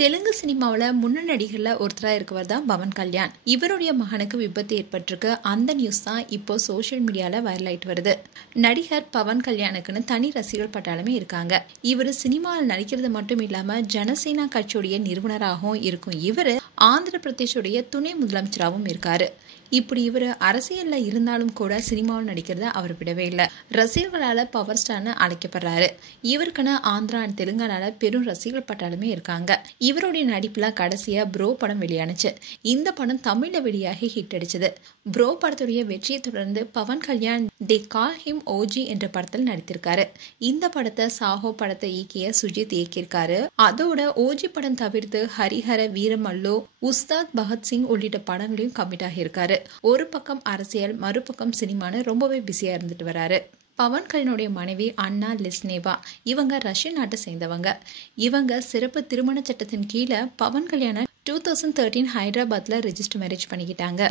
தெலுங்கு சினிமாவில் முன்னணி நடிகர்ல ஒருத்தராக இருக்கவர் தான் பவன் கல்யாண். இவருடைய மகனுக்கு விபத்து ஏற்பட்டிருக்கு. அந்த நியூஸ் தான் இப்போ சோஷியல் மீடியால வைரல் ஆயிட்டு வருது. நடிகர் பவன் கல்யாணுக்குன்னு தனி ரசிகர்கள் பட்டாளமே இருக்காங்க. இவர் சினிமாவில் நடிக்கிறது மட்டும் இல்லாம ஜனசேனா கட்சியுடைய நிறுவனராகவும் இருக்கும். இவர் ஆந்திர பிரதேஷுடைய துணை முதலமைச்சராகவும் இருக்காரு. இப்படி இவர் அரசியல்ல இருந்தாலும் கூட சினிமாவில் நடிக்கிறத அவர் விடவே இல்லை. ரசிகர்களால பவர் ஸ்டார்னு அழைக்கப்படுறாரு. இவருக்குன்னு ஆந்திரா அண்ட் தெலுங்கானால பெரும் ரசிகர்கள் பட்டாலுமே இருக்காங்க. இவருடைய நடிப்புல கடைசியா ப்ரோ படம் வெளியானுச்சு. இந்த படம் தமிழ்ல வெளியாகி ஹிட் அடிச்சது. ப்ரோ படத்துடைய வெற்றியை தொடர்ந்து பவன் கல்யாண் தே கால் ஹிம் ஓஜி என்ற படத்தில் நடித்திருக்காரு. இந்த படத்தை சாஹோ படத்தை இயக்கிய சுஜித் இயக்கியிருக்காரு. அதோட ஓஜி படம் தவிர்த்து ஹரிஹர வீரமல்லு, உஸ்தாத் பகத்சிங் உள்ளிட்ட படங்களையும் கமிட் ஆகியிருக்காரு. ஒரு பக்கம் அரசியல், மறுபக்கம் சினிமான்னு ரொம்பவே பிஸியா இருந்துட்டு வராரு. பவன் கல்யாணுடைய மனைவி அண்ணா லிஸ்னேவா. இவங்க ரஷ்ய நாட்டை சேர்ந்தவங்க. இவங்க சிறப்பு திருமண சட்டத்தின் கீழே பவன் கல்யாண 2013 ஹைதராபாத்ல ரெஜிஸ்டர் மேரேஜ் பண்ணிக்கிட்டாங்க.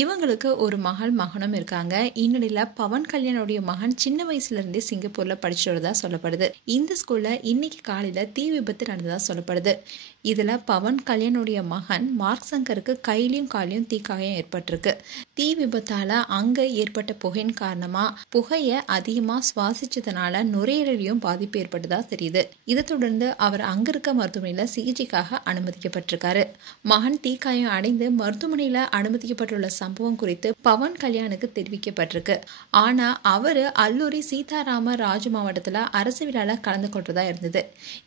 இவங்களுக்கு ஒரு மகனும் இருக்காங்க. இந்நிலையில பவன் கல்யாணுடைய மகன் சின்ன வயசுல இருந்தே சிங்கப்பூர்ல படிச்சுட்டு வரதா சொல்லப்படுது. இந்த ஸ்கூல்ல இன்னைக்கு காலையில தீ விபத்து நடந்ததா சொல்லப்படுது. இதுல பவன் கல்யாணுடைய மகன் மார்க் சங்கருக்கு கையிலையும் காலையும் தீக்காயம் ஏற்பட்டிருக்கு. தீ விபத்தால அங்க ஏற்பட்ட புகையின் காரணமா புகைய அதிகமா சுவாசிச்சதுனால நுரையீரலையும் பாதிப்பு ஏற்பட்டதா தெரியுது. இதை தொடர்ந்து அவர் அங்க இருக்க மருத்துவமனையில சிகிச்சைக்காக அனுமதிக்கப்பட்டிருக்காரு. மகன் தீக்காயம் அடைந்து மருத்துவமனையில அனுமதிக்கப்பட்டுள்ள சம்பவம் குறித்து பவன் கல்யாணுக்கு தெரிவிக்கப்பட்டிருக்கு. ஆனா அவரு அல்லூரி சீதாராம ராஜு மாவட்டத்துல அரசு விழால கலந்து கொள்றதா இருந்தது.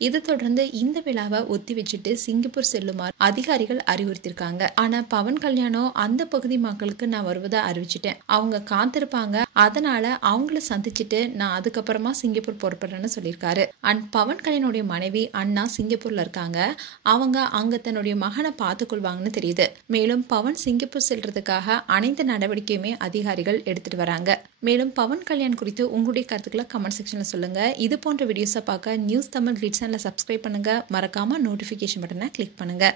இதை தொடர்ந்து இந்த விழாவை ஒத்தி வச்சுட்டு சிங்கப்பூர் செல்லுமாறு அதிகாரிகள் அறிவுறுத்திருக்காங்க. ஆனா பவன் கல்யாணம் அந்த பகுதி மக்களுக்கு நான் வருவதா அறிவிச்சிட்டேன், அவங்க காத்திருப்பாங்க, அதனால அவங்கள சந்திச்சுட்டு நான் அதுக்கப்புறமா சிங்கப்பூர் புறப்படுறேன்னு சொல்லியிருக்காரு. அண்ட் பவன் கல்யாணுடைய மனைவி அண்ணா சிங்கப்பூர்ல இருக்காங்க. அவங்க அங்க தன்னுடைய மகனை பார்த்துக் கொள்வாங்கன்னு தெரியுது. மேலும் பவன் சிங்கப்பூர் செல்றதுக்காக அனைத்து நடவடிக்கையுமே அதிகாரிகள் எடுத்துட்டு வராங்க. மேலும் பவன் கல்யாண் குறித்து உங்களுடைய கருத்துக்களை கமெண்ட் செக்ஷன்ல சொல்லுங்க. இது போன்ற வீடியோஸை பார்க்க நியூஸ் தமிழ் கிளிட்ஸ் சேனலை சப்ஸ்கிரைப் பண்ணுங்க. மறக்காம நோட்டிபிகேஷன் பட்டனை கிளிக் பண்ணுங்க.